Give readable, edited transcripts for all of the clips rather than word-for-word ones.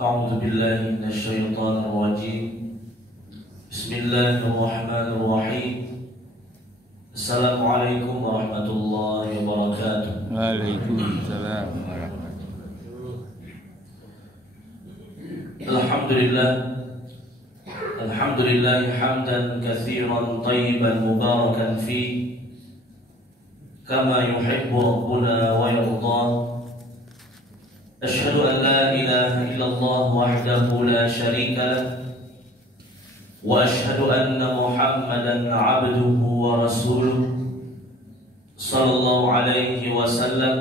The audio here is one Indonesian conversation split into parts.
أعوذ بالله من الشيطان الرجيم. بسم الله الرحمن الرحيم. السلام عليكم ورحمة الله وبركاته. وعليكم السلام ورحمة الله. الحمد لله حمدا كثيرا طيبا مباركا فيه كما يحب ربنا ويرضى. أشهد أن لا إله إلا الله وحده لا شريك له، وأشهد أن محمدا عبده ورسوله صلى الله عليه وسلم،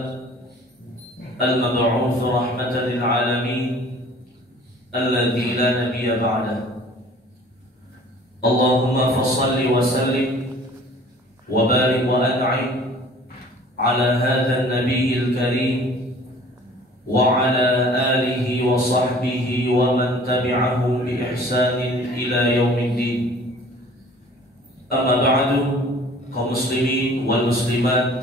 المبعوث رحمة للعالمين الذي لا نبي بعده. اللهم فصل وسلم وبارك وأنعم على هذا النبي الكريم وعلى آله وصحبه ومن تبعهم بإحسان إلى يوم الدين. أما بعد، kaum muslimin wal muslimat,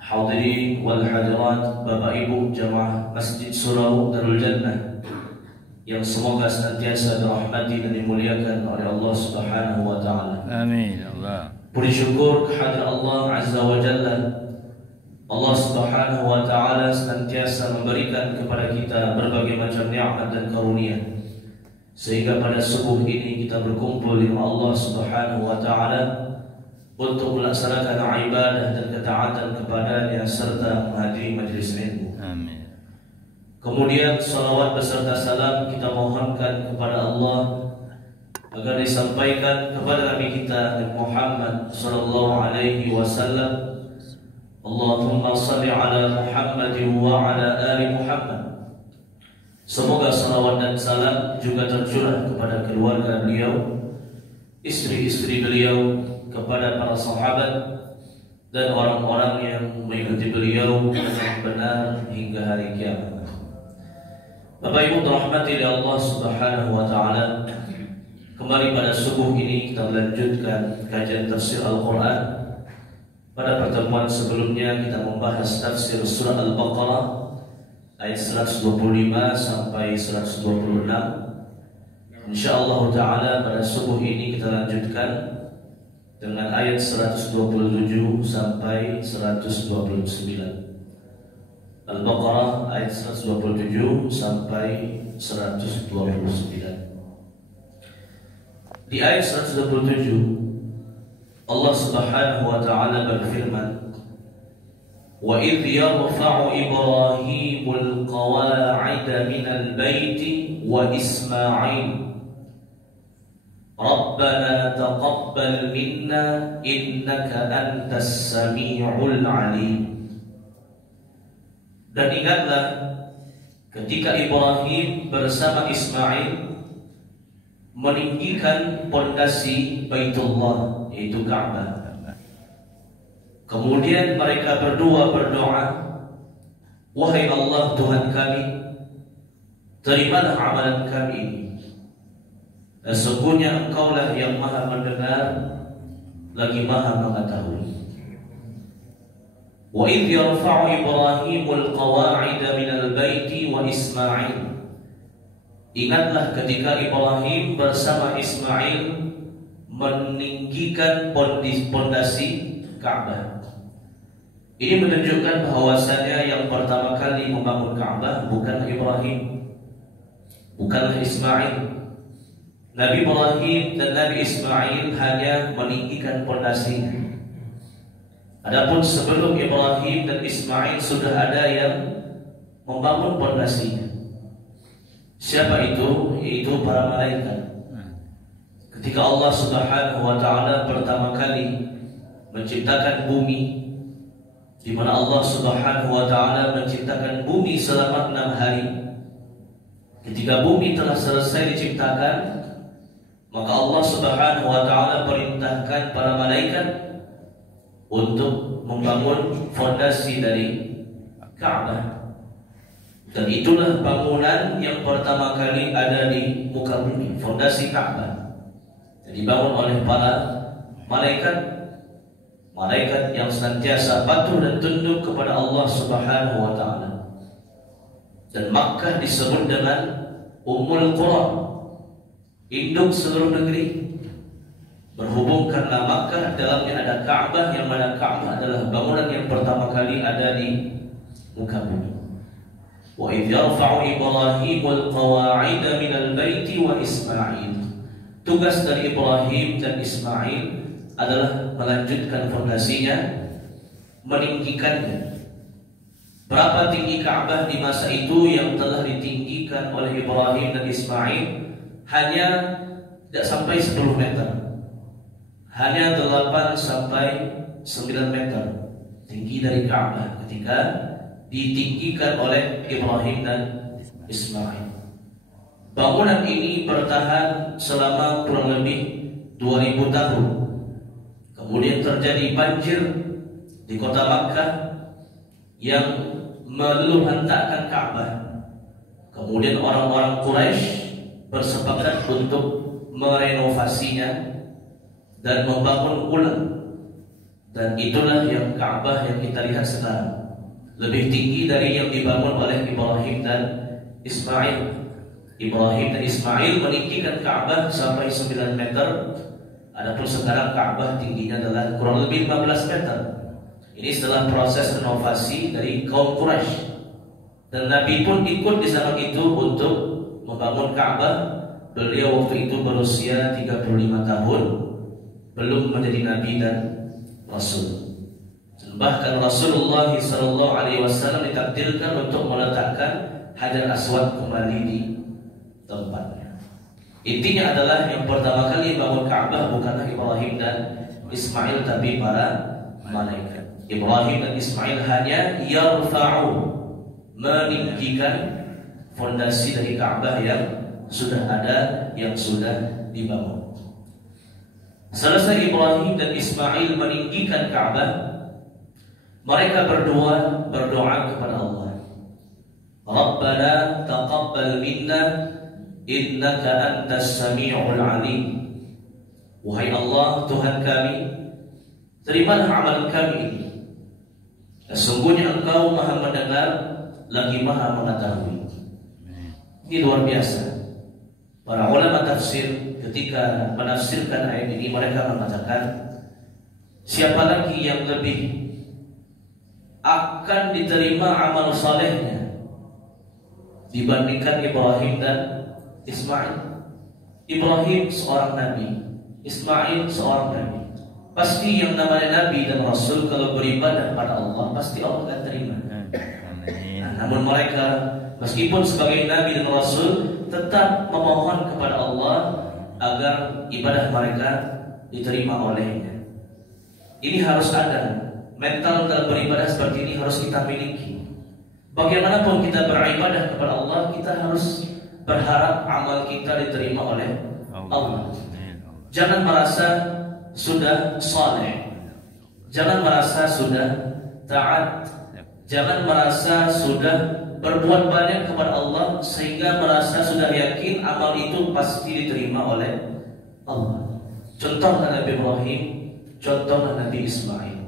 hadirin wal hadirat, Bapak Ibu jamaah Masjid Surau Darul Jannah yang semoga senantiasa dirahmati dan dimuliakan oleh Allah Subhanahu wa taala. Amin Allah. Puji syukur kehadirat Allah Azza wa Jalla. Allah Subhanahu wa taala senantiasa memberikan kepada kita berbagai macam nikmat dan karunia, sehingga pada subuh ini kita berkumpul di rumah Allah Subhanahu wa taala untuk melaksanakan ibadah dan ketaatan kepada-Nya serta menghadiri majelis ilmu. Amin. Kemudian salawat beserta salam kita mohonkan kepada Allah agar disampaikan kepada Nabi kita Nabi Muhammad sallallahu alaihi wasallam. Allahumma salli ala Muhammad wa ala ali Muhammad. Semoga salawat dan salam juga tercurah kepada keluarga beliau, istri-istri beliau, kepada para sahabat dan orang-orang yang mengikuti beliau dengan benar hingga hari kiamat. Bapak Ibu dirahmati oleh Allah Subhanahu wa taala, kembali pada subuh ini kita melanjutkan kajian tafsir Al-Qur'an. Pada pertemuan sebelumnya kita membahas tafsir surah Al-Baqarah ayat 125 sampai 126. Insyaallah taala pada subuh ini kita lanjutkan dengan ayat 127 sampai 129. Al-Baqarah ayat 127 sampai 129. Di ayat 127 Allah Subhanahu wa taala berfirman, "Wa idh yarfa'u Ibrahimul qawa'ida minal baiti wa Ismail Rabbana taqabbal minna innaka antas sami'ul alim." Dan ingatlah ketika Ibrahim bersama Ismail meninggikan pondasi Baitullah, yaitu Ka'bah. Kemudian mereka berdua berdoa, "Wahai Allah Tuhan kami, terimalah amalan kami ini. Sesungguhnya Engkaulah yang Maha mendengar lagi Maha mengetahui." Wa idh yarfa'u Ibrahimul qawa'ida minal baiti wa Ismail. Ingatlah ketika Ibrahim bersama Ismail meninggikan pondasi Ka'bah. Ini menunjukkan bahwasanya yang pertama kali membangun Ka'bah bukanlah Ibrahim, bukanlah Ismail. Nabi Ibrahim dan Nabi Ismail hanya meninggikan pondasinya. Adapun sebelum Ibrahim dan Ismail sudah ada yang membangun pondasinya. Siapa itu? Yaitu para malaikat. Ketika Allah Subhanahu wa taala pertama kali menciptakan bumi, di mana Allah Subhanahu wa taala menciptakan bumi selama 6 hari. Ketika bumi telah selesai diciptakan, maka Allah Subhanahu wa taala perintahkan para malaikat untuk membangun fondasi dari Ka'bah. Dan itulah bangunan yang pertama kali ada di muka bumi, fondasi Ka'bah. Dibangun oleh para malaikat yang senantiasa patuh dan tunduk kepada Allah Subhanahu wa taala. Dan Makkah disebut dengan Ummul Qura, induk seluruh negeri. Berhubung karena Makkah dalamnya ada Ka'bah, yang mana Ka'bah adalah bangunan yang pertama kali ada di muka bumi. Wa idh yarfa'u Ibrahimul qawa'ida minal baiti wa Ismail. Tugas dari Ibrahim dan Ismail adalah melanjutkan fondasinya, meninggikannya. Berapa tinggi Ka'bah di masa itu yang telah ditinggikan oleh Ibrahim dan Ismail? Hanya tidak sampai 10 meter. Hanya 8 sampai 9 meter tinggi dari Ka'bah ketika ditinggikan oleh Ibrahim dan Ismail. Bangunan ini bertahan selama kurang lebih 2000 tahun. Kemudian terjadi banjir di kota Makkah yang meluluh lantakkan Ka'bah. Kemudian orang-orang Quraisy bersepakat untuk merenovasinya dan membangun ulang. Dan itulah yang Ka'bah yang kita lihat sekarang, lebih tinggi dari yang dibangun oleh Ibrahim dan Ismail. Ibrahim dan Ismail meninggikan Ka'bah sampai 9 meter. Adapun sekarang Ka'bah tingginya adalah kurang lebih 15 meter. Ini setelah proses renovasi dari kaum Quraisy. Dan Nabi pun ikut di zaman itu untuk membangun Ka'bah. Beliau waktu itu berusia 35 tahun, belum menjadi Nabi dan Rasul. Bahkan Rasulullah SAW ditakdirkan untuk meletakkan Hajar Aswad kembali di tempatnya. Intinya adalah yang pertama kali bangun Ka'bah bukanlah Ibrahim dan Ismail, tapi para malaikat. Ibrahim dan Ismail hanya yarfa'u, meninggikan fondasi dari Ka'bah yang sudah ada, yang sudah dibangun. Selesai Ibrahim dan Ismail meninggikan Ka'bah, mereka berdoa kepada Allah. Rabbana taqabbal minna innaka antas sami'ul alim. Wahai Allah, Tuhan kami, terimalah amalan kami ini. Sesungguhnya Engkau Maha mendengar lagi Maha mengetahui. Ini luar biasa. Para ulama tafsir ketika menafsirkan ayat ini, mereka mengatakan, siapa lagi yang lebih akan diterima amal salehnya dibandingkan Ibrahim dan Ismail? Ibrahim seorang nabi, Ismail seorang nabi. Pasti yang namanya nabi dan rasul kalau beribadah pada Allah, pasti Allah akan terima. Namun mereka meskipun sebagai nabi dan rasul tetap memohon kepada Allah agar ibadah mereka diterima olehnya. Ini harus ada. Mental dalam beribadah seperti ini harus kita miliki. Bagaimanapun kita beribadah kepada Allah, kita harus berharap amal kita diterima oleh Allah. Jangan merasa sudah saleh, jangan merasa sudah taat, jangan merasa sudah berbuat banyak kepada Allah sehingga merasa sudah yakin amal itu pasti diterima oleh Allah. Contoh Nabi Ibrahim, contoh Nabi Ismail.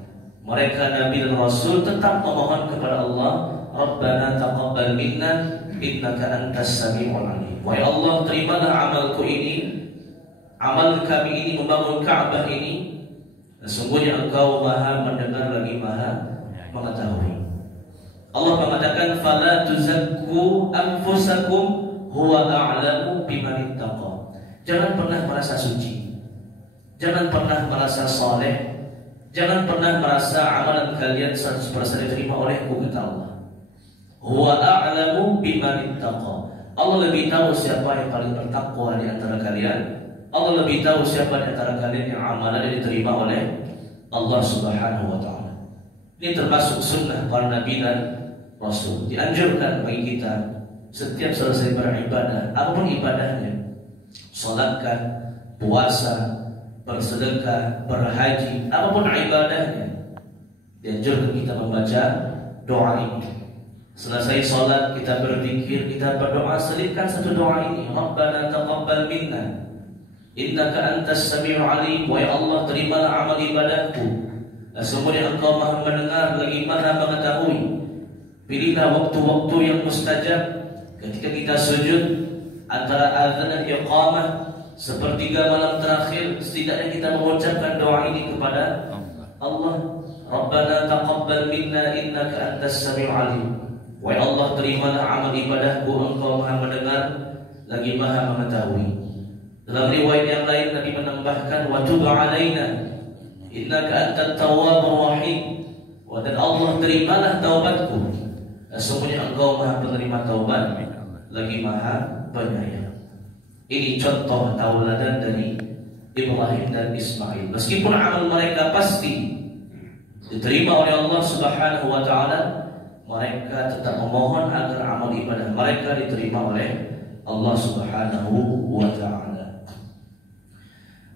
Mereka Nabi dan Rasul tetap memohon kepada Allah, Rabbana taqabbal minna innaka antas sami'ul alim. Wahai Allah, terimalah amalku ini, amal kami ini membangun Ka'bah ini. Sesungguhnya Engkau Maha mendengar lagi Maha mengetahui. Allah mengatakan, fala tuzakku anfusakum huwa a'lamu biman ittaqa. Jangan pernah merasa suci, jangan pernah merasa saleh, jangan pernah merasa amalan kalian 100% diterima olehku, kata Allah. Huwa a'lamu biman ittaqa. Allah lebih tahu siapa yang paling bertakwa di antara kalian. Allah lebih tahu siapa di antara kalian yang amalannya diterima oleh Allah Subhanahu wa taala. Ini termasuk sunnah para nabi dan rasul. Dianjurkan bagi kita setiap selesai beribadah, apapun ibadahnya, salatkah, puasa, bersedekah, berhaji, apapun ibadahnya, dianjurkan kita membaca doa ini. Selesai salat kita berzikir, kita berdoa, selipkan satu doa ini, Rabbana taqabbal minna innaka antas sami'ul alim. Wahai Allah, terimalah amal ibadahku, sesungguhnya Engkau Maha mendengar lagi Maha mengetahui. Pilihlah waktu-waktu yang mustajab ketika kita sujud antara azan dan iqamah, sepertiga malam terakhir, setidaknya kita mengucapkan doa ini kepada Allah. Rabbana taqabbal minna innaka antas samiul alim. Wahai Allah, terimalah amal ibadahku, Engkau Maha mendengar lagi Maha mengetahui. Dalam riwayat yang lain Nabi menambahkan wa tub alaina innaka antat tawwabur rahim. Dan Allah, terimalah taubatku, sesungguhnya Engkau Maha penerima taubat lagi Maha penyayang. Ini contoh tauladan dari Ibrahim dan Ismail. Meskipun amal mereka pasti diterima oleh Allah Subhanahu wa taala, mereka tetap memohon agar amal ibadah mereka diterima oleh Allah Subhanahu wa taala.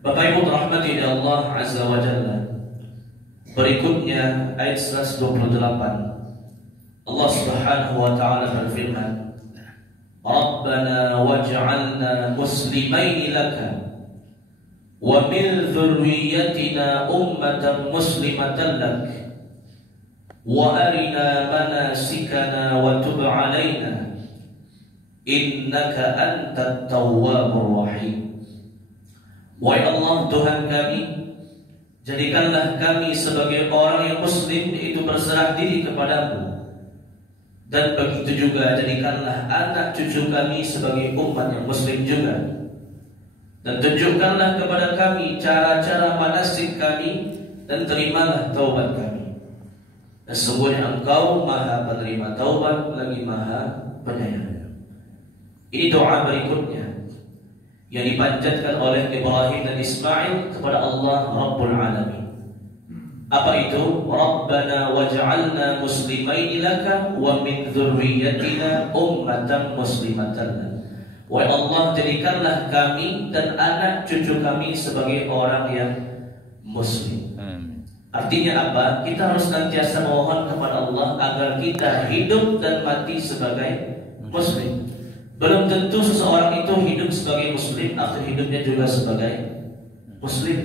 Bapak Ibu rahmati Allah Azza wa Jalla. Berikutnya ayat 128. Allah Subhanahu wa taala berfirman, Rabbana waj'alna muslimaini laka wa min dzurriyyatina ummatan muslimatan lak wa arina manasikana wa tub 'alaina innaka antat tawwabur rahim. Wahai Allah, Tuhan kami, jadikanlah kami sebagai orang yang muslim, itu berserah diri kepadamu. Dan begitu juga jadikanlah anak cucu kami sebagai umat yang muslim juga. Dan tunjukkanlah kepada kami cara-cara manasik kami, dan terimalah taubat kami. Sesungguhnya Engkau Maha penerima taubat lagi Maha penyayang. Ini doa berikutnya yang dipanjatkan oleh Ibrahim dan Ismail kepada Allah Rabbul Alamin. Apa itu? Rabbana waj'alna muslimaini laka wa min dzurriyyatina ummatan muslimatan lak. Wahai Allah, jadikanlah kami dan anak cucu kami sebagai orang yang muslim. Artinya apa? Kita harus senantiasa mohon kepada Allah agar kita hidup dan mati sebagai muslim. Belum tentu seseorang itu hidup sebagai muslim, akhir hidupnya juga sebagai muslim.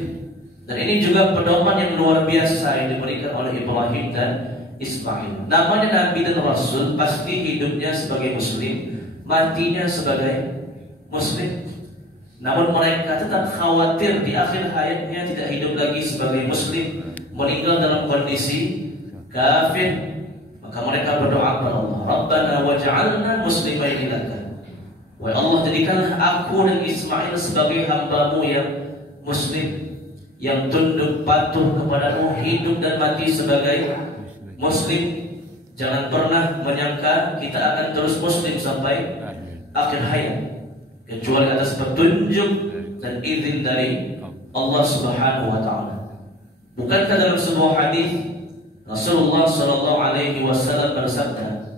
Dan ini juga pedoman yang luar biasa yang diberikan oleh Ibrahim dan Ismail. Namanya Nabi dan Rasul, pasti hidupnya sebagai muslim, matinya sebagai muslim. Namun mereka tetap khawatir di akhir hayatnya tidak hidup lagi sebagai muslim, meninggal dalam kondisi kafir. Maka mereka berdoa kepada Allah, Rabbana waj'alna muslimaini laka. Wahai Allah, jadikanlah aku dan Ismail sebagai hamba-Mu yang muslim, yang tunduk patuh kepadamu, hidup dan mati sebagai muslim. Jangan pernah menyangka kita akan terus muslim sampai akhir hayat, kecuali atas petunjuk dan izin dari Allah Subhanahu wa taala. Bukankah dalam sebuah hadis Rasulullah sallallahu alaihi wasallam bersabda,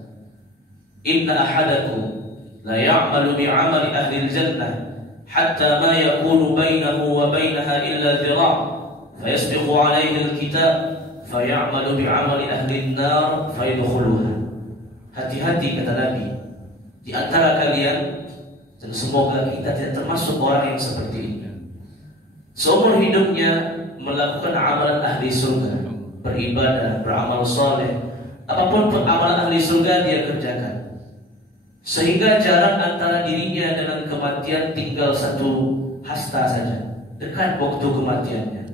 "Inna ahadakum la ya'malu bi'amali ahli al-jannah hatta ma yakunu bainahu wa bainaha illa dhira' fayasbiqu alayhi al-kitab fay'amalu bi'amali ahli an-nar fayadkhuluha." Hati-hati, kata Nabi, di antara kalian, dan semoga kita tidak termasuk orang yang seperti ini, seumur hidupnya melakukan amalan ahli surga, beribadah, beramal soleh, apapun amalan ahli surga dia kerjakan, sehingga jarak antara dirinya dengan kematian tinggal satu hasta saja, dekat waktu kematiannya.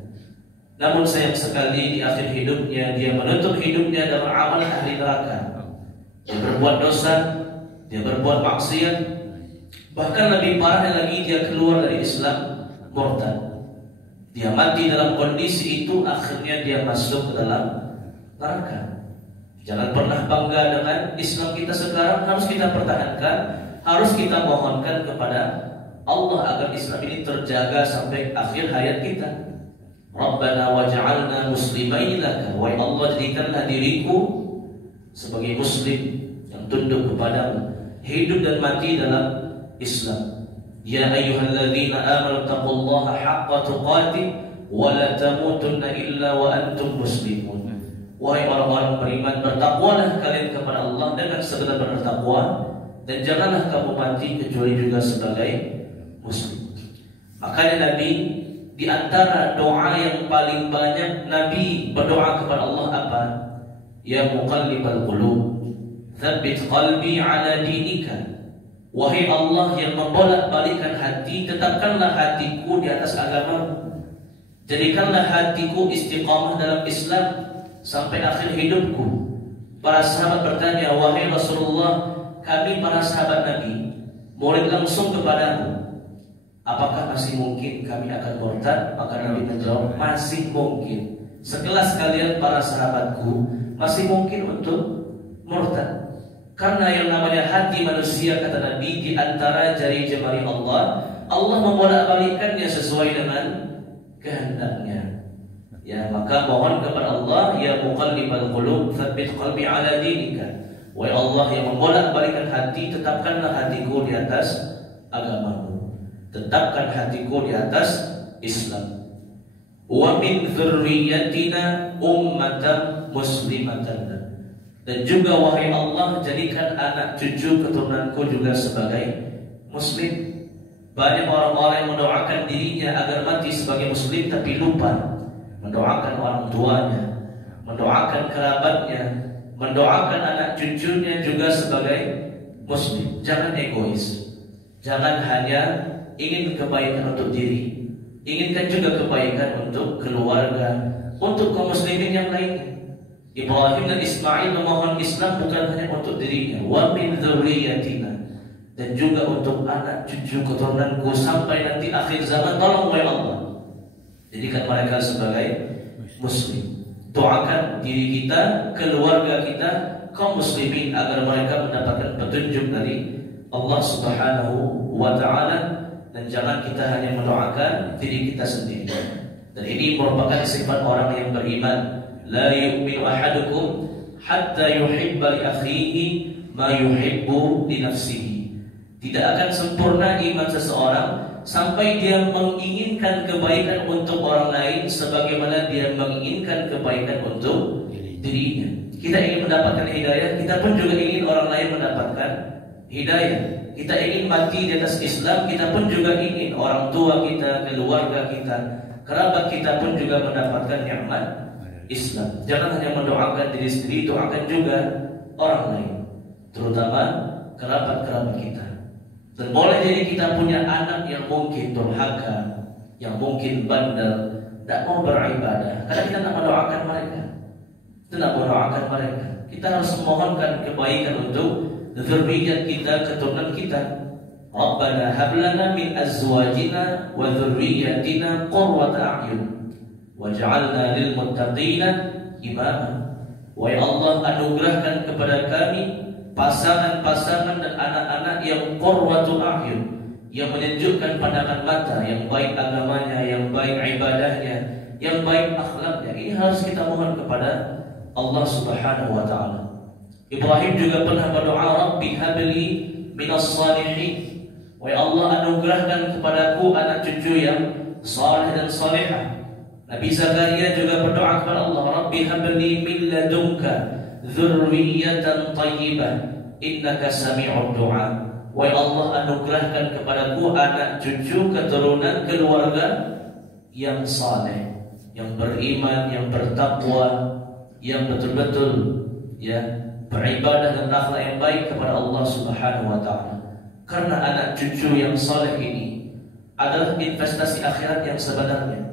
Namun sayang sekali di akhir hidupnya dia menutup hidupnya dengan amalan ahli neraka. Dia berbuat dosa, dia berbuat maksiat, bahkan lebih parahnya lagi dia keluar dari Islam, murtad. Dia mati dalam kondisi itu, akhirnya dia masuk ke dalam neraka. Jangan pernah bangga dengan Islam kita sekarang, harus kita pertahankan, harus kita mohonkan kepada Allah agar Islam ini terjaga sampai akhir hayat kita. Rabbana waj'alna muslimaini laka. Wahai Allah, jadikanlah diriku sebagai muslim yang tunduk kepadamu, hidup dan mati dalam Islam. Ya ayyuhalladzina amanu taqullaha haqqa tuqatih wa la tamutunna illa wa antum muslimun. Wahai orang-orang beriman, bertakwalah kalian kepada Allah dengan sebenar-benar takwa, dan janganlah kamu mati kecuali juga sebagai muslim. Makanya Nabi, di antara doa yang paling banyak Nabi berdoa kepada Allah apa? Ya muqallibal qulub, tsabbit qalbi ala dinika, Wahai Allah yang membolak-balikkan hati, tetapkanlah hatiku di atas agamamu. Jadikanlah hatiku istiqamah dalam Islam sampai akhir hidupku. Para sahabat bertanya, wahai Rasulullah, kami para sahabat Nabi murid langsung kepadamu, apakah masih mungkin kami akan murtad? Maka Nabi menjawab, masih mungkin. Sekelas kalian para sahabatku, masih mungkin untuk murtad. Karena yang namanya hati manusia, kata Nabi, di antara jari jemari Allah, Allah membolak-balikkannya sesuai dengan kehendaknya. Ya, maka mohon kepada Allah, ya muqallibal qulub, tsabbit qalbi ala dinika. Wahai Allah yang membolak-balikkan hati, tetapkanlah hatiku di atas agamamu. Tetapkan hatiku di atas Islam. Wa min dzurriyyatina ummatan muslimatan. Dan juga wahai Allah, jadikan anak cucu keturunanku juga sebagai muslim. Banyak orang-orang yang mendoakan dirinya agar mati sebagai muslim, tapi lupa mendoakan orang tuanya, mendoakan kerabatnya, mendoakan anak cucunya juga sebagai muslim. Jangan egois. Jangan hanya ingin kebaikan untuk diri, inginkan juga kebaikan untuk keluarga, untuk kaum muslimin yang lainnya. Ibrahim dan Ismail memohon Islam bukan hanya untuk dirinya, wa min dzurriyyatina, dan juga untuk anak cucu keturunanku sampai nanti akhir zaman. Tolong wahai Allah, jadikan mereka sebagai muslim. Doakan diri kita, keluarga kita, kaum muslimin agar mereka mendapatkan petunjuk dari Allah Subhanahu wa taala, dan jangan kita hanya mendoakan diri kita sendiri. Dan ini merupakan sifat orang yang beriman. La yu'minu ahadukum hatta yuhibba li akhihi ma yuhibbu li nafsihi. Tidak akan sempurna iman seseorang sampai dia menginginkan kebaikan untuk orang lain sebagaimana dia menginginkan kebaikan untuk dirinya. Kita ingin mendapatkan hidayah, kita pun juga ingin orang lain mendapatkan hidayah. Kita ingin mati di atas Islam, kita pun juga ingin orang tua kita, keluarga kita, kerabat kita pun juga mendapatkan nikmat Islam. Jangan hanya mendoakan diri sendiri, doakan juga orang lain, terutama kerabat-kerabat kita. Dan boleh jadi kita punya anak yang mungkin durhaka, yang mungkin bandel, tidak mau beribadah, karena kita tidak mendoakan mereka. Tidak mendoakan mereka. Kita harus memohonkan kebaikan untuk dzurriyyat kita, keturunan kita. Rabbana hab lana min azwajina wa dzurriyyatina qurrata a'yun waj'alna lil muttaqina imama. Wahai Allah, anugerahkan kepada kami pasangan-pasangan dan anak-anak yang qurratu a'yun, yang menunjukkan pandangan mata, yang baik agamanya, yang baik ibadahnya, yang baik akhlaknya. Ini harus kita mohon kepada Allah Subhanahu wa taala. Ibrahim juga pernah berdoa, Rabbi habli minas salihin. Wahai Allah, anugerahkan kepadaku anak cucu yang saleh dan salihah. Nabi Zakaria juga berdoa kepada Allah, Rabbi habli min ladunka dzurriyyatan thayyibah innaka sami'ud du'a. Wahai Allah, anugerahkan kepadaku anak cucu keturunan keluarga yang saleh, yang beriman, yang bertakwa, yang betul-betul ya beribadah dan akhlak yang baik kepada Allah Subhanahu wa taala. Karena anak cucu yang saleh ini adalah investasi akhirat yang sebenarnya.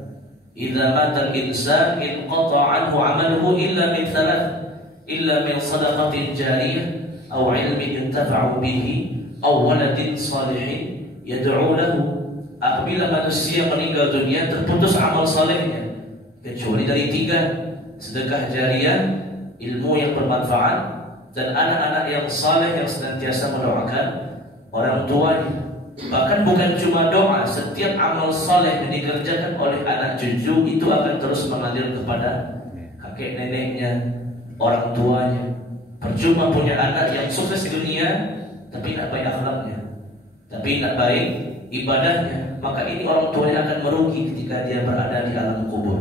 Idza mata al-insan inqata'a anhu 'amaluhu illa min thalath, illa min shadaqatin jariyah aw 'ilmin yantafa'u bihi aw waladin salihin yad'u lahu. Apabila manusia meninggal dunia, terputus amal salehnya kecuali dari 3: sedekah jariyah, ilmu yang bermanfaat, dan anak-anak yang saleh yang senantiasa mendoakan orang tuanya. Bahkan bukan cuma doa, setiap amal saleh yang dikerjakan oleh anak cucu itu akan terus mengalir kepada kakek neneknya, orang tuanya. Percuma punya anak yang sukses di dunia tapi tidak baik akhlaknya, tapi tidak baik ibadahnya, maka ini orang tuanya akan merugi ketika dia berada di alam kubur.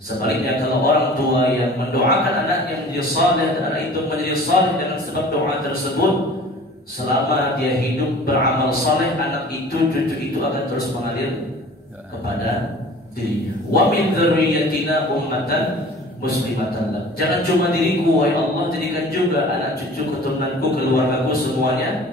Sebaliknya, kalau orang tua yang mendoakan anaknya menjadi saleh dan anak itu menjadi saleh dengan sebab doa tersebut, selama dia hidup beramal saleh, anak itu, cucu itu akan terus mengalir kepada dirinya. Wa min dzurriyyatina ummatan muslimatan lak. Jangan cuma diriku wahai Allah, jadikan juga anak cucu keturunanku, keluargaku semuanya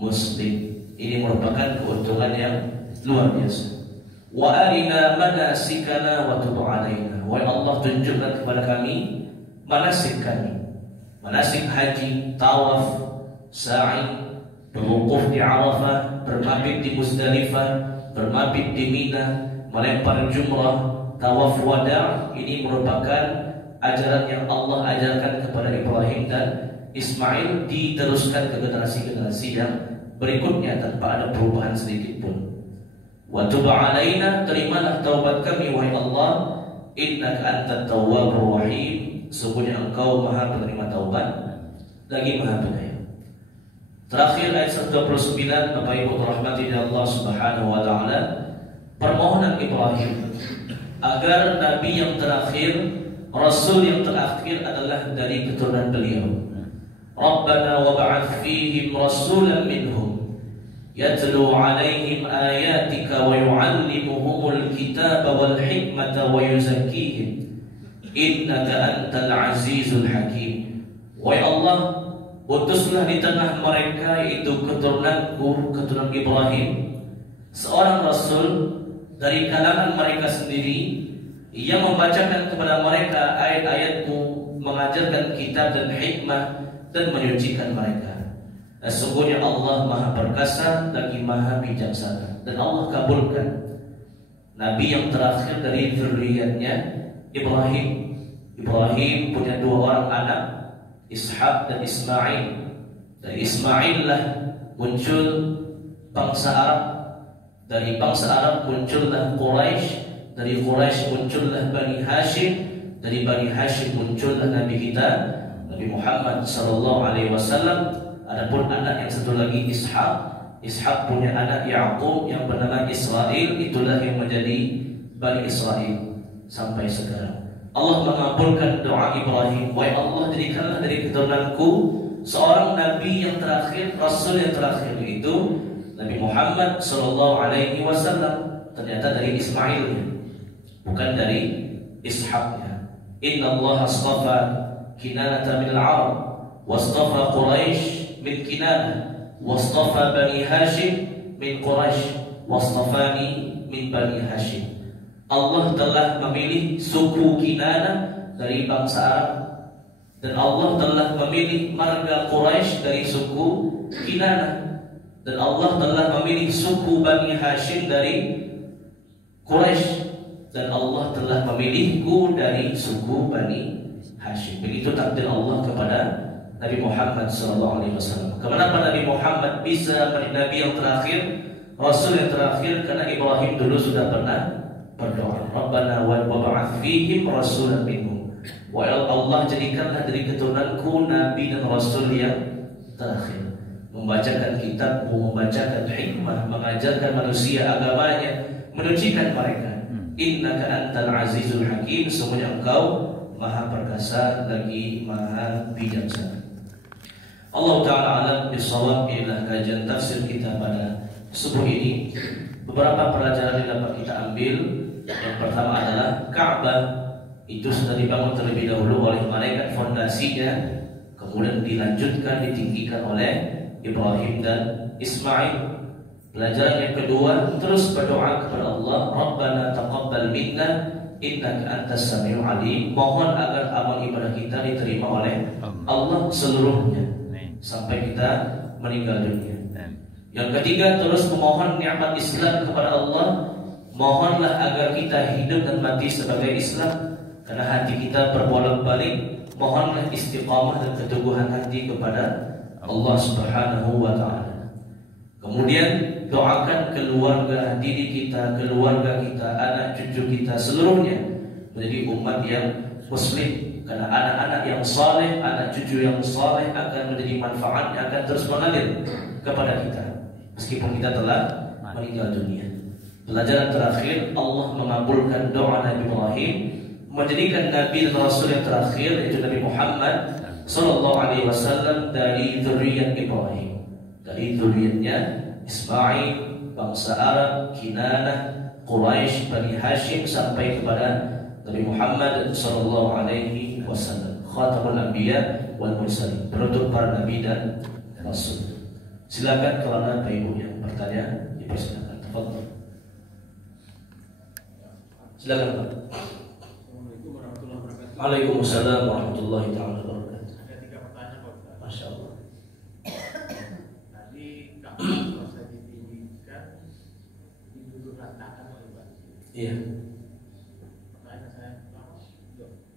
muslim. Ini merupakan keuntungan yang luar biasa. Wa arina manasikana wa tub alaina. Wahai Allah, tunjukkan kepada kami manasik kami. Manasik haji, tawaf, sa'i, berwukuf di Arafah, bermabit di Muzdalifah, bermabit di Mina, melempar jumrah, tawaf wada'. Ini merupakan ajaran yang Allah ajarkan kepada Ibrahim dan Ismail, diteruskan ke generasi-generasi yang berikutnya tanpa ada perubahan sedikit pun. Wa tub alaina, terimalah taubat kami wahai Allah, innaka antat tawwabur rahim, sesungguhnya Engkau Maha penerima taubat lagi Maha penyayang. Terakhir ayat 129, Bapak Ibu rahmati Allah Subhanahu wa taala, permohonan Ibrahim agar nabi yang terakhir, rasul yang terakhir adalah dari keturunan beliau. Rabbana wab'ath fihim rasulan minhum yatlu 'alaihim ayatika wa yu'allimuhumul kitaba wal hikmata wa yuzakkihim innaka antal azizul hakim. Wahai Allah, utuslah di tengah mereka, yaitu keturunanku, keturunan Ibrahim, seorang rasul dari kalangan mereka sendiri yang membacakan kepada mereka ayat-ayatmu, mengajarkan kitab dan hikmah, dan menyucikan mereka. Sesungguhnya Allah Maha Perkasa lagi Maha Bijaksana. Dan Allah kabulkan nabi yang terakhir dari zuriyatnya Ibrahim. Ibrahim punya dua orang anak, Ishak dan Ismail. Dari Ismail lah muncul bangsa Arab. Dari bangsa Arab muncullah Quraisy. Dari Quraisy muncullah Bani Hashim. Dari Bani Hashim muncullah Nabi kita Nabi Muhammad sallallahu alaihi wasallam. Adapun anak yang satu lagi Ishak. Ishak punya anak Yaqub yang bernama Israel. Itulah yang menjadi Bani Israel sampai sekarang. Allah mengabulkan doa Ibrahim. Wahai Allah, jadikanlah dari keturunanku seorang nabi yang terakhir, rasul yang terakhir, yaitu Nabi Muhammad sallallahu alaihi wasallam. Ternyata dari Ismailnya, bukan dari Ishaknya. Inna Allah astafa Kinanata min al-Arab, wastafa Quraisy min Kinanah, wastafa Bani Hashim min Quraisy, wastafani min Bani Hashim. Allah telah memilih suku Kinanah dari bangsa Arab, dan Allah telah memilih marga Quraisy dari suku Kinanah, dan Allah telah memilih suku Bani Hashim dari Quraisy, dan Allah telah memilihku dari suku Bani Hashim. Begitu takdir Allah kepada Nabi Muhammad SAW. Kenapa Nabi Muhammad bisa menjadi Nabi yang terakhir, Rasul yang terakhir? Karena Ibrahim dulu sudah pernah berdoa, Rabbana wab'ath fihim rasulan minhum. Wahai Allah, jadikanlah dari keturunanku Nabi dan Rasul yang terakhir, membacakan kitabmu, membacakan hikmah, mengajarkan manusia agamanya, menyucikan mereka. Innaka antal azizul hakim, semuanya Engkau Maha Perkasa lagi Maha Bijaksana. Allah Ta'ala alam bisawab. Inilah kajian tafsir kita pada subuh ini. Beberapa pelajaran yang dapat kita ambil. Yang pertama adalah Ka'bah itu sudah dibangun terlebih dahulu oleh malaikat fondasinya, kemudian dilanjutkan, ditinggikan oleh Ibrahim dan Ismail. Pelajaran yang kedua, terus berdoa kepada Allah, Rabbana taqabbal minna innaka antas samiul alim. Mohon agar amal ibadah kita diterima oleh Allah seluruhnya sampai kita meninggal dunia. Yang ketiga, terus memohon nikmat Islam kepada Allah. Mohonlah agar kita hidup dan mati sebagai Islam, karena hati kita berbolak-balik. Mohonlah istiqamah dan keteguhan hati kepada Allah Subhanahu wa ta'ala. Kemudian doakan keluarga diri kita, keluarga kita, anak cucu kita seluruhnya menjadi umat yang muslim. Karena anak-anak yang saleh, anak cucu yang saleh akan menjadi manfaatnya, akan terus mengalir kepada kita meskipun kita telah meninggal dunia. Pelajaran terakhir, Allah mengabulkan doa Nabi Ibrahim, menjadikan Nabi dan Rasul yang terakhir, yaitu Nabi Muhammad sallallahu alaihi wasallam dari zuriyat Ibrahim, dari zuriyatnya Ismail, bangsa Arab, Kinanah, Quraisy, Bani Hashim, sampai kepada Nabi Muhammad sallallahu alaihi wasallam, khatamul anbiya wal mursalin, penutup para nabi dan rasul. Silakan kalau ada ibu yang bertanya, dipersilakan. Tafadhol. Silakan Pak. Assalamualaikum warahmatullahi wabarakatuh. Waalaikumsalam warahmatullahi wabarakatuh. Ada 3 pertanyaan Pak Ustaz. Masya Allah. Tadi kalau selesai ditinggikan diduduk ratakan oleh banjir. Iya. Pertanyaan saya pertama,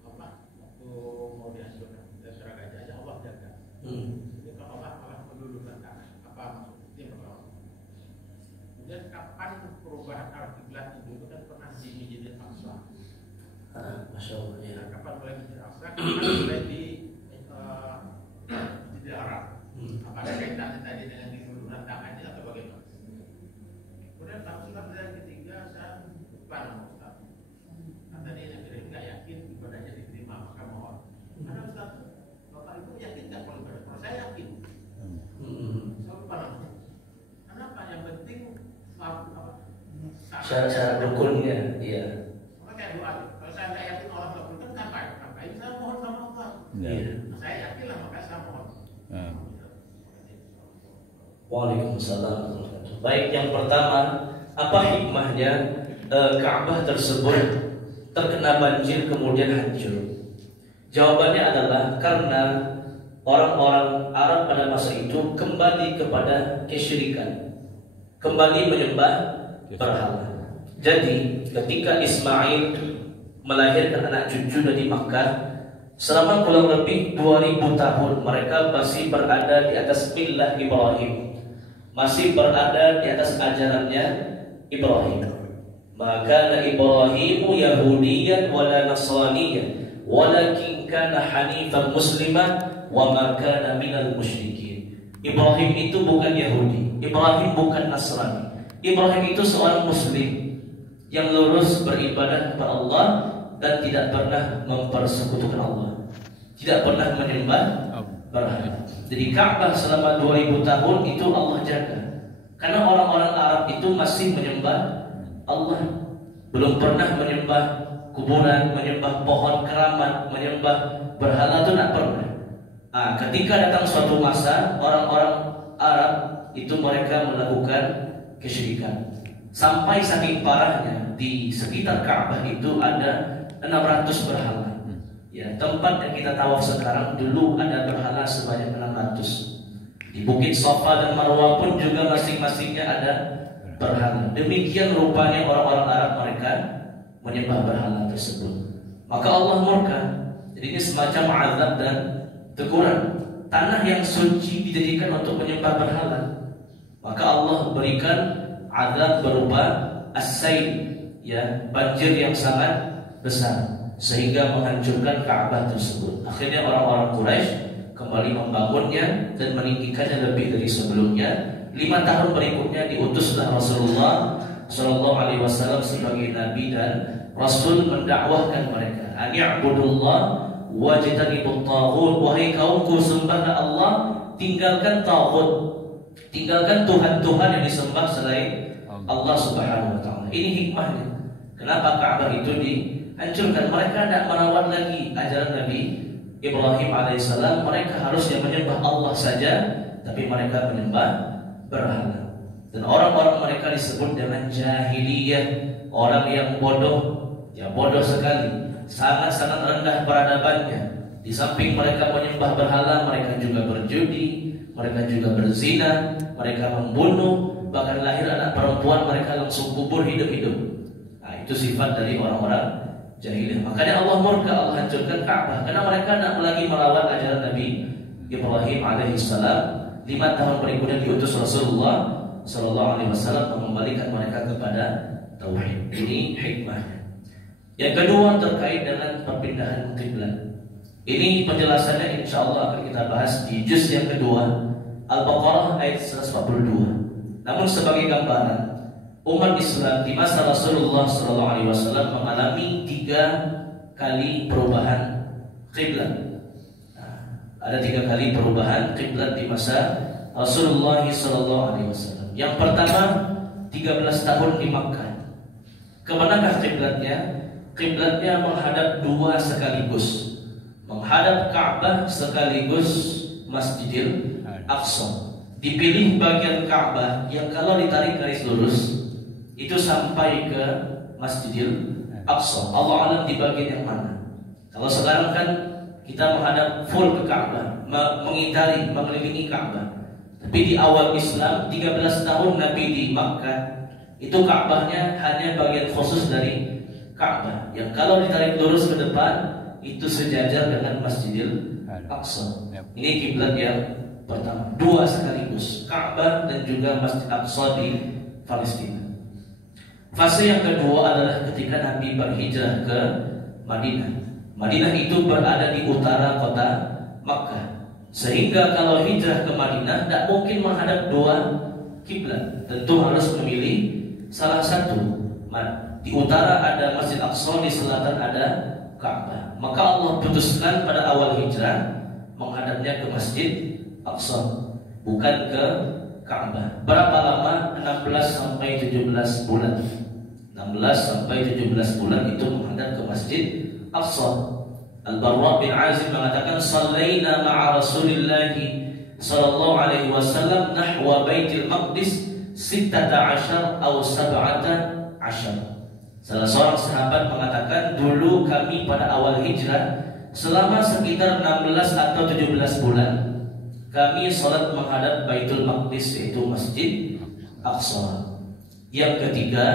apa waktu mau dihancurkan Surah Gajah aja Allah jaga. Ini kalau Allah penduduk ratakan, apa maksudnya? Yang pertama. Kemudian kapan perubahan arah kiblat itu kan pernah di Masjidil Aqsa. Masya Allah. Ya. Kapan mulai Masjidil Aqsa? Kapan mulai di Masjidil Haram? Apakah kaitannya tadi dengan diduduk ratakannya atau bagaimana? Kemudian Pak Ustaz yang ketiga saya lupa nama Ustaz. Kata dia yang nggak yakin ibadahnya diterima maka mohon. Karena Ustaz Bapak Ibu yakin nggak kalau ibadah? Kalau saya yakin. Saya lupa namanya. Kenapa? Yang penting Syarat-syarat rukunnya, iya. Maka kayak doa. Kalau saya nggak yakin Allah kabulkan, ngapain saya mohon sama Allah? Iya. Saya yakin lah maka saya mohon. Waalaikumsalam. Baik, yang pertama, apa hikmahnya Ka'bah tersebut terkena banjir kemudian hancur? Jawabannya adalah karena orang-orang Arab pada masa itu kembali kepada kesyirikan, kembali menyembah berhala. Jadi ketika Ismail melahirkan anak cucu dari Makkah, selama kurang lebih 2000 tahun mereka masih berada di atas millah Ibrahim, masih berada di atas ajarannya Ibrahim. Maka Ibrahimu Yahudiyan wala Nasraniyan walakin kana hanifan musliman wa ma kana minal musyrikin. Ibrahim itu bukan Yahudi, Ibrahim bukan Nasrani. Ibrahim itu seorang muslim yang lurus beribadah kepada Allah dan tidak pernah mempersekutukan Allah, tidak pernah menyembah berhala. Jadi Ka'bah selama 2000 tahun itu Allah jaga, karena orang-orang Arab itu masih menyembah Allah, belum pernah menyembah kuburan, menyembah pohon keramat, menyembah berhala itu tidak pernah. Ketika datang suatu masa orang-orang Arab itu mereka melakukan kesyirikan, sampai saking parahnya di sekitar Ka'bah itu ada 600 berhala. Ya, tempat yang kita tawaf sekarang dulu ada berhala sebanyak 600. Di Bukit Safa dan Marwah pun juga masing-masingnya ada berhala. Demikian rupanya orang-orang Arab mereka menyembah berhala tersebut. Maka Allah murka. Jadi ini semacam azab dan teguran. Tanah yang suci dijadikan untuk menyembah berhala, maka Allah berikan azab berupa as-sayl, ya, banjir yang sangat besar sehingga menghancurkan Ka'bah tersebut. Akhirnya orang-orang Quraisy kembali membangunnya dan meninggikannya lebih dari sebelumnya. 5 tahun berikutnya diutuslah Rasulullah SAW sebagai nabi dan rasul mendakwahkan mereka, ani'budullah wajtanibut taghut, wahai kaumku sembahlah Allah, tinggalkan taghut, tinggalkan Tuhan-Tuhan yang disembah selain Allah Subhanahu wa taala. Ini hikmahnya. Kenapa Ka'bah itu dihancurkan? Mereka tidak merawat lagi ajaran Nabi Ibrahim alaihissalam. Mereka harusnya menyembah Allah saja, tapi mereka menyembah berhala. Dan orang-orang mereka disebut dengan jahiliyah, orang yang bodoh, ya bodoh sekali, sangat-sangat rendah peradabannya. Di samping mereka menyembah berhala, mereka juga berjudi, mereka juga berzina, mereka membunuh, bahkan lahir anak perempuan mereka langsung kubur hidup-hidup. Itu sifat dari orang-orang jahiliyah. Makanya Allah murka, Allah hancurkan Ka'bah karena mereka tidak lagi merawat ajaran Nabi Ibrahim alaihissalam. 5 tahun berikutnya diutus Rasulullah SAW mengembalikan mereka kepada tauhid. Ini hikmahnya. Yang kedua terkait dengan perpindahan kiblat. Ini penjelasannya insya Allah akan kita bahas di juz yang kedua, Al-Baqarah ayat 142. Namun sebagai gambaran, umat Islam di masa Rasulullah SAW mengalami 3 kali perubahan kiblat. Ada 3 kali perubahan kiblat di masa Rasulullah SAW. Yang pertama 13 tahun di Makkah. Kemanakah kiblatnya? Kiblatnya menghadap 2 sekaligus, menghadap Ka'bah sekaligus Masjidil Aqsa. dipilih bagian Ka'bah yang kalau ditarik garis lurus itu sampai ke Masjidil Aqsa. Allah alam di bagian yang mana. Kalau sekarang kan kita menghadap full ke Ka'bah, mengitari, mengelilingi Ka'bah. Tapi di awal Islam 13 tahun Nabi di Makkah, itu Ka'bahnya hanya bagian khusus dari Ka'bah yang kalau ditarik lurus ke depan itu sejajar dengan Masjidil Aqsa. Ini kiblat yang pertama, dua sekaligus, Ka'bah dan juga Masjid Aqsa di Palestina. Fase yang kedua adalah ketika Nabi berhijrah ke Madinah. Madinah itu berada di utara kota Makkah, sehingga kalau hijrah ke Madinah tidak mungkin menghadap dua kiblat, tentu harus memilih salah satu. Di utara ada Masjid Aqsa, di selatan ada Ka'bah. Maka Allah putuskan pada awal hijrah menghadapnya ke Masjid Aqsa, bukan ke Ka'bah. Berapa lama? 16 sampai 17 bulan. 16 sampai 17 bulan itu menghadap ke Masjid Aqsa. Al-Barra bin Azib mengatakan, "Shallaina ma'a Rasulillah sallallahu alaihi wasallam nahwa Baitul Maqdis 16 atau 17." Salah seorang sahabat mengatakan, dulu kami pada awal hijrah selama sekitar 16 atau 17 bulan kami salat menghadap Baitul Maqdis, yaitu Masjid Aqsa. Yang ketiga,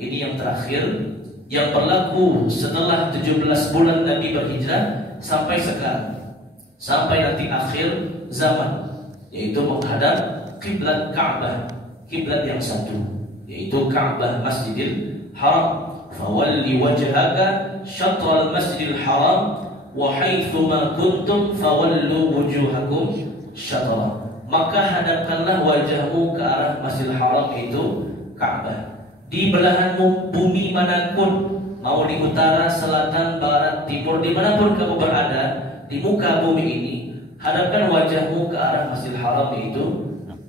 ini yang terakhir, yang berlaku setelah 17 bulan Nabi berhijrah sampai sekarang, sampai nanti akhir zaman, yaitu menghadap kiblat Ka'bah, kiblat yang satu, yaitu Ka'bah Masjidil Haram. Fawalli wajhaka syatral Masjidil Haram wa haitsuma kuntum fawallu wujuhakum syatra. Maka hadapkanlah wajahmu ke arah Masjidil Haram, itu Ka'bah. Di belahan bumi manapun, mau di utara, selatan, barat, timur, dimanapun kamu berada di muka bumi ini, hadapkan wajahmu ke arah Masjidil Haram, yaitu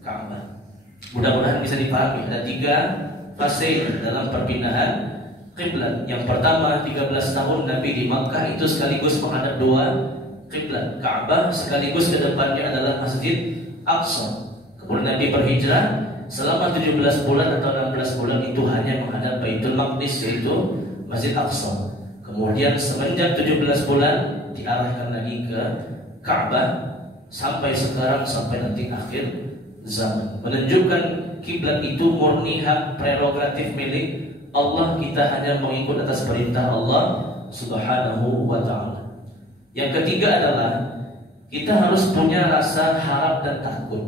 Ka'bah. Mudah-mudahan bisa dipahami. Ada 3 fase dalam perpindahan kiblat. Yang pertama, 13 tahun Nabi di Makkah itu sekaligus menghadap 2 kiblat, Ka'bah, sekaligus ke depannya adalah Masjid Aqsa. Kemudian Nabi berhijrah selama 17 bulan atau 16 bulan itu hanya menghadap Baitul Maqdis, yaitu Masjid Aqsa. Kemudian semenjak 17 bulan diarahkan lagi ke Ka'bah sampai sekarang, sampai nanti akhir zaman. Menunjukkan kiblat itu murni hak prerogatif milik Allah. Kita hanya mengikut atas perintah Allah Subhanahu wa ta'ala. Yang ketiga adalah kita harus punya rasa harap dan takut.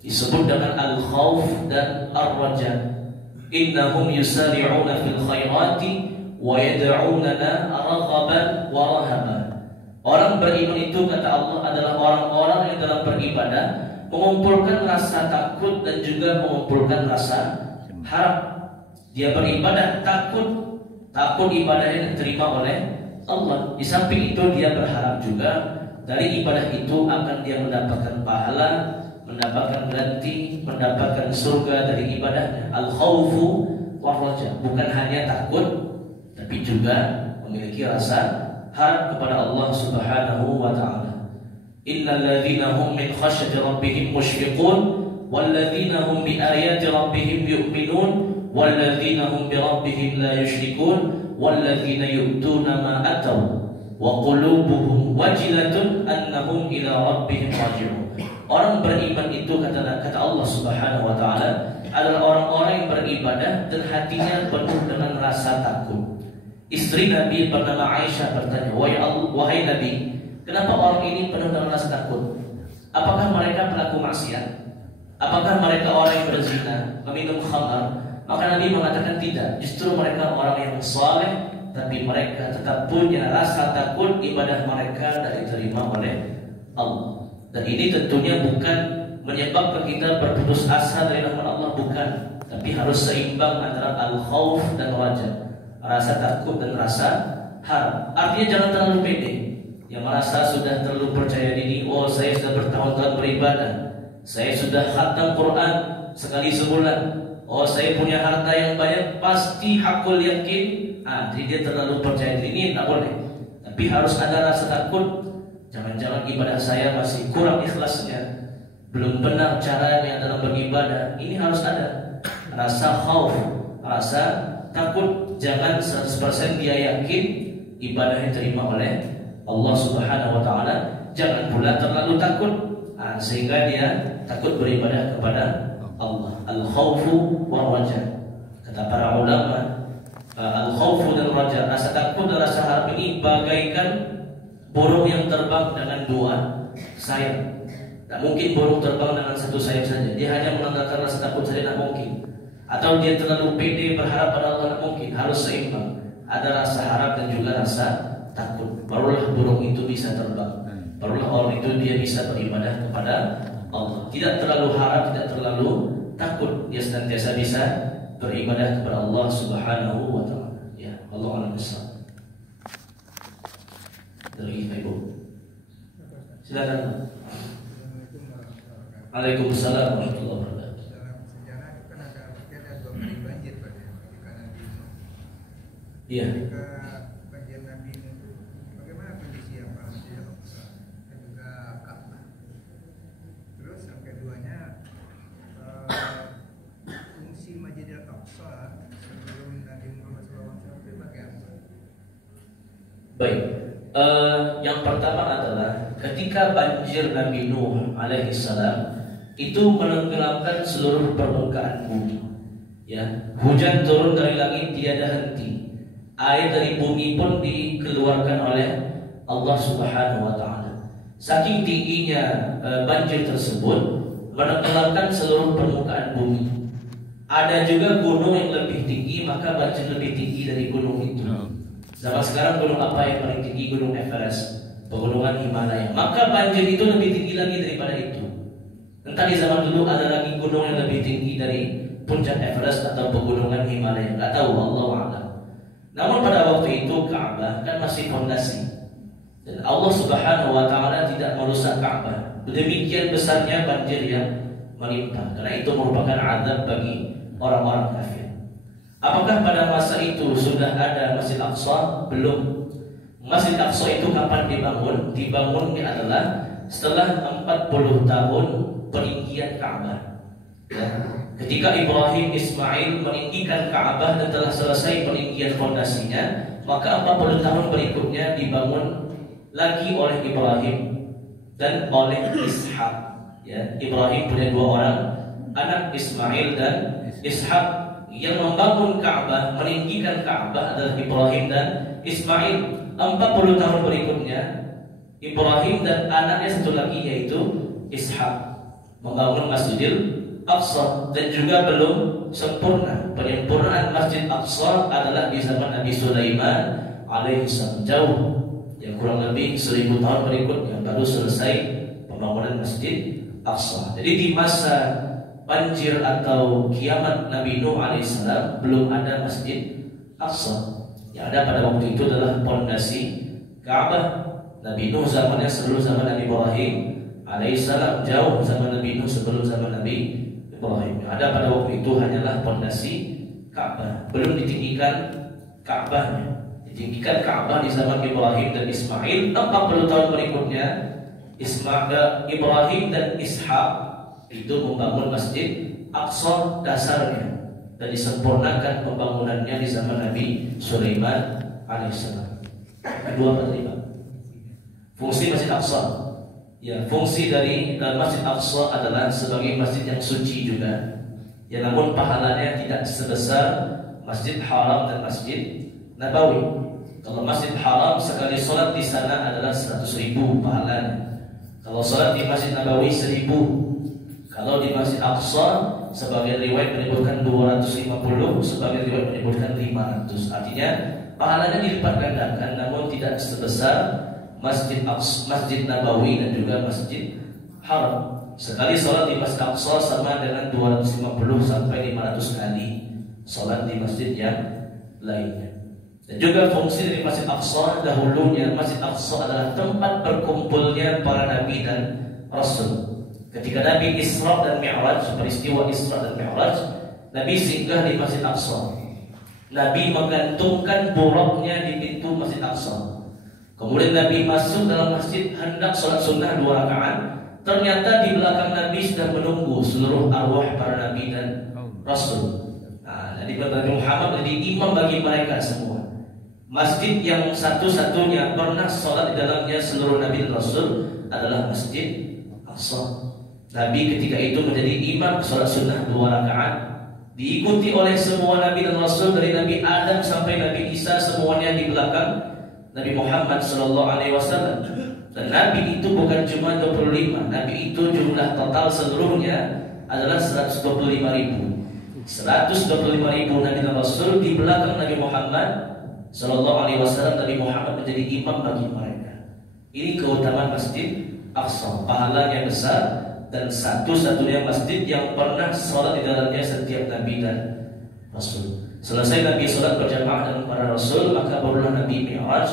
Disebut dengan al-khawf dan ar-raja. Innahum yusari'una fil khairati wa yad'unana raghaban wa rahaban. Orang beriman itu, kata Allah, adalah orang-orang yang dalam beribadah mengumpulkan rasa takut dan juga mengumpulkan rasa harap. Dia beribadah takut ibadahnya diterima oleh Allah. Di samping itu dia berharap juga dari ibadah itu akan dia mendapatkan pahala, mendapatkan ganti, mendapatkan surga dari ibadahnya. Al-khawfu war-raja, bukan hanya takut tapi juga memiliki rasa harap kepada Allah Subhanahu wa ta'ala. Innal ladzina hum min khasyati rabbihim mushfiqun wal ladzina hum bi ayati rabbihim yu'minun wal ladzina hum bi rabbihim la yusyrikun wal ladzina yu'tuna ma ataw wa qulubuhum wajilatun annahum ila rabbihim raji'un. Orang beriman itu, kata Allah Subhanahu wa ta'ala, adalah orang-orang yang beribadah dan hatinya penuh dengan rasa takut. Istri Nabi bernama Aisyah bertanya, wahai Nabi, kenapa orang ini penuh dengan rasa takut? Apakah mereka pelaku maksiat? Apakah mereka orang yang berzina, meminum khamar? Maka Nabi mengatakan tidak. Justru mereka orang yang saleh, tapi mereka tetap punya rasa takut, ibadah mereka dan diterima oleh Allah. Dan ini tentunya bukan menyebabkan kita berputus asa dari rahmat Allah, bukan. Tapi harus seimbang antara al-khawf dan raja, rasa takut dan rasa harap. Artinya jangan terlalu pede, yang merasa sudah terlalu percaya diri. Oh, saya sudah bertahun-tahun beribadah, saya sudah khatam Quran sekali sebulan. Oh, saya punya harta yang banyak, pasti hakul yakin. Jadi dia terlalu percaya diri. Ini tak boleh. Tapi harus ada rasa takut. Jangan-jangan ibadah saya masih kurang ikhlasnya. belum benar caranya dalam beribadah, ini harus ada rasa khauf, rasa takut. Jangan 100% dia yakin ibadahnya diterima oleh Allah Subhanahu wa taala. Jangan pula terlalu takut sehingga dia takut beribadah kepada Allah. Al-khaufu wal raja. Kata para ulama, al-khaufu dan raja, rasa takut dan rasa harap ini bagaikan burung yang terbang dengan dua sayap. Tak mungkin burung terbang dengan satu sayap saja. Dia hanya menandakan rasa takut saja, tak mungkin. Atau dia terlalu pede berharap pada Allah, tak mungkin. Harus seimbang. Ada rasa harap dan juga rasa takut. Barulah burung itu bisa terbang. Barulah orang itu dia bisa beribadah kepada Allah. Tidak terlalu harap, tidak terlalu takut. Dia senantiasa bisa beribadah kepada Allah Subhanahu wa taala. Ya, Allah a'lam bishawab. Dari Ibu. Silakan. Waalaikumsalam warahmatullahi wabarakatuh. Dalam sejarah kan ada 2 kali banjir pada ketika Nabi Nuh. Iya. Ketika banjir Nabi Nuh itu bagaimana kondisi Masjid Al-Aqsa dan juga Ka'bah. Terus yang keduanya fungsi Masjid Al-Aqsa sebelum Nabi Muhammad SAW itu bagaimana? Baik. Yang pertama adalah ketika banjir Nabi Nuh alaihissalam itu menenggelamkan seluruh permukaan bumi. Ya, hujan turun dari langit tiada henti. Air dari bumi pun dikeluarkan oleh Allah Subhanahu wa taala. Saking tingginya banjir tersebut menenggelamkan seluruh permukaan bumi. Ada juga gunung yang lebih tinggi, maka banjir lebih tinggi dari gunung itu. Zaman sekarang gunung apa yang paling tinggi? Gunung Everest, pegunungan Himalaya. Maka banjir itu lebih tinggi lagi daripada itu. Entah di zaman dulu ada lagi gunung yang lebih tinggi dari puncak Everest atau pegunungan Himalaya. Tak tahu, Allah a'lam. Namun pada waktu itu Ka'bah kan masih fondasi. Dan Allah Subhanahu wa taala tidak merusak Ka'bah. Demikian besarnya banjir yang menimpa. Karena itu merupakan azab bagi orang-orang kafir. Apakah pada masa itu sudah ada Masjid Aqsa? Belum. Masjid Aqsa itu kapan dibangun? Dibangunnya adalah setelah 40 tahun peninggian Ka'bah. Ya. Ketika Ibrahim Ismail meninggikan Ka'bah dan telah selesai peninggian fondasinya, maka 40 tahun berikutnya dibangun lagi oleh Ibrahim dan oleh Ishak. Ya. Ibrahim punya 2 orang anak, Ismail dan Ishak. Yang membangun Ka'bah, meninggikan Ka'bah adalah Ibrahim dan Ismail. 40 tahun berikutnya Ibrahim dan anaknya satu lagi yaitu Ishak membangun Masjidil Aqsa. Dan juga belum sempurna. Penyempurnaan Masjid Aqsa adalah di zaman Nabi Sulaiman alaihissalam, jauh, yang kurang lebih 1000 tahun berikutnya baru selesai pembangunan Masjid Aqsa. Jadi di masa banjir atau kiamat Nabi Nuh alaihissalam belum ada Masjid Aqsa. Yang ada pada waktu itu adalah pondasi Ka'bah. Nabi Nuh zamannya sebelum zaman Nabi Ibrahim alaihissalam, jauh zaman Nabi Nuh sebelum zaman Nabi Ibrahim. Yang ada pada waktu itu hanyalah pondasi Ka'bah, belum ditinggikan Ka'bahnya. Ditinggikan Ka'bah di zaman Ibrahim dan Ismail. 40 tahun berikutnya Ibrahim dan Ishak itu membangun Masjid Aqsa dasarnya, dan disempurnakan pembangunannya di zaman Nabi Sulaiman alaihissalam. Kedua penerima fungsi Masjid Aqsa. Ya, fungsi dari Masjid Aqsa adalah sebagai masjid yang suci juga. Ya, namun pahalanya tidak sebesar Masjid Haram dan Masjid Nabawi. Kalau Masjid Haram sekali sholat di sana adalah 100.000 pahalanya. Kalau sholat di Masjid Nabawi 1000. Kalau di Masjid Aqsa, sebagai riwayat menyebutkan 250, sebagai riwayat menyebutkan 500. Artinya pahalanya dilipat gandakan, namun tidak sebesar Masjid Aqsa, Masjid Nabawi dan juga Masjid Haram. Sekali sholat di Masjid Aqsa sama dengan 250 sampai 500 kali sholat di masjid yang lainnya. Dan juga fungsi dari Masjid Aqsa, dahulunya Masjid Aqsa adalah tempat berkumpulnya para nabi dan rasul. Ketika Nabi Isra dan Mi'raj, peristiwa Isra dan Mi'raj, Nabi singgah di Masjid Aqsa. Nabi menggantungkan buruknya di pintu Masjid Aqsa. Kemudian Nabi masuk dalam masjid hendak sholat sunnah 2 rakaat. Ternyata di belakang Nabi sudah menunggu seluruh arwah para Nabi dan Rasul. Jadi Nabi Muhammad menjadi imam bagi mereka semua. Masjid yang satu-satunya pernah sholat di dalamnya seluruh Nabi dan Rasul adalah Masjid Aqsa. Nabi ketika itu menjadi imam sholat sunnah 2 rakaat, diikuti oleh semua Nabi dan Rasul dari Nabi Adam sampai Nabi Isa, semuanya di belakang Nabi Muhammad SAW. Dan Nabi itu bukan cuma 25, Nabi itu jumlah total seluruhnya adalah 125.000. 125.000 Nabi dan Rasul di belakang Nabi Muhammad SAW. Nabi Muhammad menjadi imam bagi mereka. Ini keutamaan Masjid Aqsa, pahalanya besar dan satu-satunya masjid yang pernah sholat di dalamnya setiap Nabi dan Rasul. Selesai Nabi sholat berjamaah dengan para Rasul, maka barulah Nabi Mi'raj,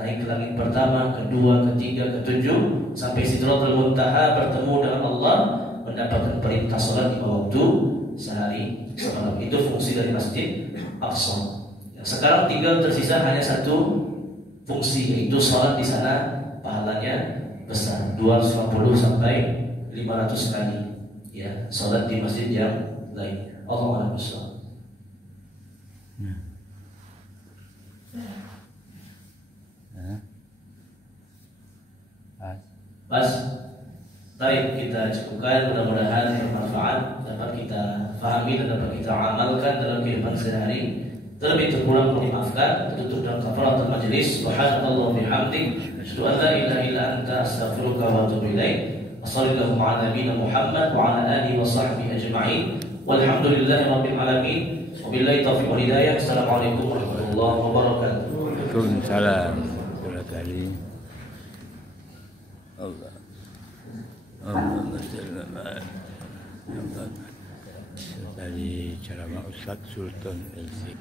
naik ke langit pertama, kedua, ketiga, ketujuh, sampai Sidratul Muntaha bertemu dengan Allah, mendapatkan perintah sholat 5 waktu sehari semalam. Itu fungsi dari Masjid Aqsa. Sekarang tinggal tersisa hanya satu fungsi, yaitu sholat di sana pahalanya besar, 250 sampai 500 kali. Ya, sholat di masjid yang lain. Allahu Akbar. Pas, baik kita cukupkan, mudah-mudahan bermanfaat, dapat kita fahami dan dapat kita amalkan dalam kehidupan sehari-hari. Terlebih terkurang dimaafkan. Tutup dan kafaratul majlis. Subhanallah bihamdik, asyhadu an la ilaha illa anta, astaghfiruka wa atubu ilaik. Wassallallahu ala nabiyina Muhammad wa ala alihi wa sahbihi ajma'in. Walhamdulillahi rabbil alamin. Wabillahi taufiq wal hidayah. Assalamualaikum warahmatullahi wabarakatuh. Waalaikumsalam. Allah dari ceramah Ustaz Sultan Elzik.